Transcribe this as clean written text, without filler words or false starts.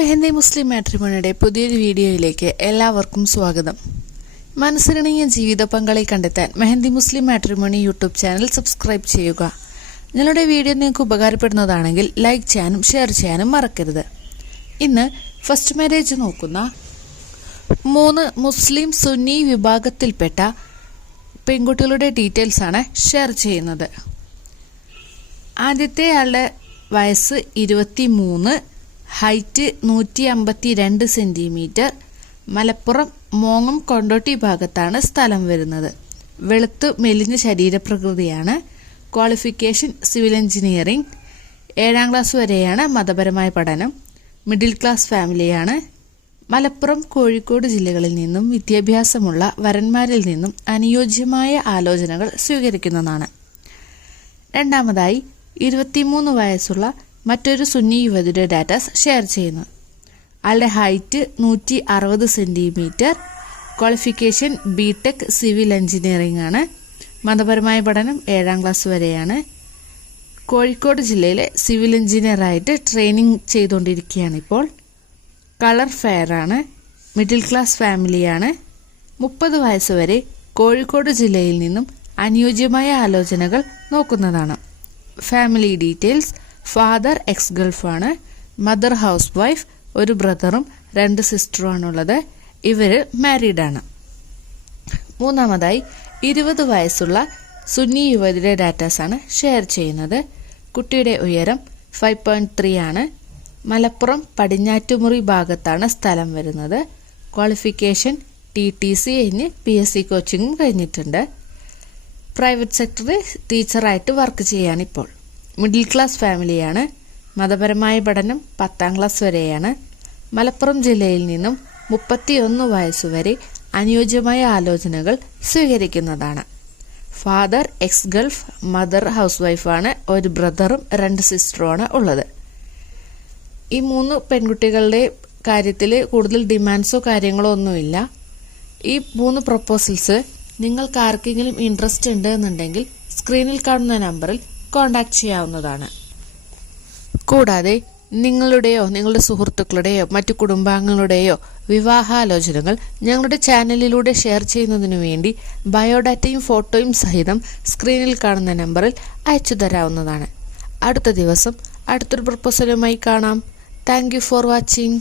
മെഹന്തി മുസ്ലിം മാട്രിമോണിയുടെ പുതിയൊരു വീഡിയോയിലേക്ക് എല്ലാവർക്കും സ്വാഗതം. മനസ്സിനിണങ്ങിയ ജീവിത പങ്കാളി കണ്ടെത്താൻ മെഹന്തി മുസ്ലിം മാട്രിമോണി യൂട്യൂബ് ചാനൽ സബ്സ്ക്രൈബ് ചെയ്യുക. ഞങ്ങളുടെ വീഡിയോ നിങ്ങൾക്ക് ഉപകാരപ്പെടുന്നതാണെങ്കിൽ ലൈക്ക് ചെയ്യാനും ഷെയർ ചെയ്യാനും മറക്കരുത്. ഇന്ന് ഫസ്റ്റ് മാരേജ് നോക്കുന്ന 3 മുസ്ലിം സുന്നി വിഭാഗത്തിൽപ്പെട്ട പെൺകുട്ടികളുടെ ഡീറ്റെയിൽസ് ആണ് ഷെയർ ചെയ്യുന്നത്. ആദ്യത്തെ ആളുടെ വയസ്സ് 23, ഹൈറ്റ് 152 സെൻറ്റിമീറ്റർ, മലപ്പുറം മോങ്ങം കൊണ്ടോട്ടി ഭാഗത്താണ് സ്ഥലം വരുന്നത്. വെളുത്തു മെലിഞ്ഞ ശരീരപ്രകൃതിയാണ്. ക്വാളിഫിക്കേഷൻ സിവിൽ എഞ്ചിനീയറിംഗ്, 7ാം ക്ലാസ് വരെയാണ് മതപരമായ പഠനം. മിഡിൽ ക്ലാസ് ഫാമിലിയാണ്. മലപ്പുറം കോഴിക്കോട് ജില്ലകളിൽ നിന്നും വിദ്യാഭ്യാസമുള്ള വരന്മാരിൽ നിന്നും അനുയോജ്യമായ ആലോചനകൾ സ്വീകരിക്കുന്നതാണ്. രണ്ടാമതായി 23 വയസ്സുള്ള മറ്റൊരു സുന്നി യുവതിയുടെ ഡാറ്റാസ് ഷെയർ ചെയ്യുന്നു. ആളുടെ height 160 centimetre, qualification BTech civil engineering ആണ്. മതപരമായ പഠനം 7ാം ക്ലാസ് വരെയാണ്. കോഴിക്കോട് ജില്ലയിലെ സിവിൽ എഞ്ചിനീയറായിട്ട് ട്രെയിനിങ് ചെയ്തുകൊണ്ടിരിക്കുകയാണ് ഇപ്പോൾ. കളർ ഫെയർ ആണ്. മിഡിൽ ക്ലാസ് ഫാമിലിയാണ്. 30 വയസ്സ് വരെ കോഴിക്കോട് ജില്ലയിൽ നിന്നും അനുയോജ്യമായ ആലോചനകൾ നോക്കുന്നതാണ്. ഫാമിലി ഡീറ്റെയിൽസ്: ഫാദർ എക്സ് ഗൾഫാണ്. മദർ ഹൗസ് വൈഫ്, ഒരു ബ്രദറും 2 സിസ്റ്ററുമാണുള്ളത്. ഇവർ മാരീഡാണ്. മൂന്നാമതായി 20 വയസ്സുള്ള സുന്നി യുവതിയുടെ ഡാറ്റാസാണ് ഷെയർ ചെയ്യുന്നത്. കുട്ടിയുടെ ഉയരം 5.3 ആണ്. മലപ്പുറം പടിഞ്ഞാറ്റുമുറി ഭാഗത്താണ് സ്ഥലം വരുന്നത്. ക്വാളിഫിക്കേഷൻ TTC കഴിഞ്ഞ് PSC കോച്ചിങ്ങും കഴിഞ്ഞിട്ടുണ്ട്. പ്രൈവറ്റ് സെക്ടറിൽ ടീച്ചറായിട്ട് വർക്ക് ചെയ്യാനിപ്പോൾ. മിഡിൽ ക്ലാസ് ഫാമിലിയാണ്. മതപരമായ പഠനം 10ാം ക്ലാസ് വരെയാണ്. മലപ്പുറം ജില്ലയിൽ നിന്നും 31 വയസ്സുവരെ അനുയോജ്യമായ ആലോചനകൾ സ്വീകരിക്കുന്നതാണ്. Father ex gulf, mother house വൈഫാണ്. ഒരു ബ്രദറും 2 സിസ്റ്ററുമാണ് ഉള്ളത്. ഈ 3 പെൺകുട്ടികളുടെ കാര്യത്തിൽ കൂടുതൽ ഡിമാൻഡ്സോ കാര്യങ്ങളോ ഒന്നുമില്ല. ഈ 3 പ്രപ്പോസൽസ് നിങ്ങൾക്ക് ആർക്കെങ്കിലും ഇൻട്രസ്റ്റ് ഉണ്ട് എന്നുണ്ടെങ്കിൽ സ്ക്രീനിൽ കാണുന്ന നമ്പറിൽ കോൺടാക്ട് ചെയ്യാവുന്നതാണ്. കൂടാതെ നിങ്ങളുടെയോ നിങ്ങളുടെ സുഹൃത്തുക്കളുടെയോ മറ്റു കുടുംബാംഗങ്ങളുടെയോ വിവാഹാലോചനകൾ ഞങ്ങളുടെ ചാനലിലൂടെ ഷെയർ ചെയ്യുന്നതിനു വേണ്ടി ബയോഡാറ്റയും ഫോട്ടോയും സഹിതം സ്ക്രീനിൽ കാണുന്ന നമ്പറിൽ അയച്ചു തരാവുന്നതാണ്. അടുത്ത ദിവസം അടുത്തൊരു പ്രപ്പോസലുമായി കാണാം. Thank you for watching.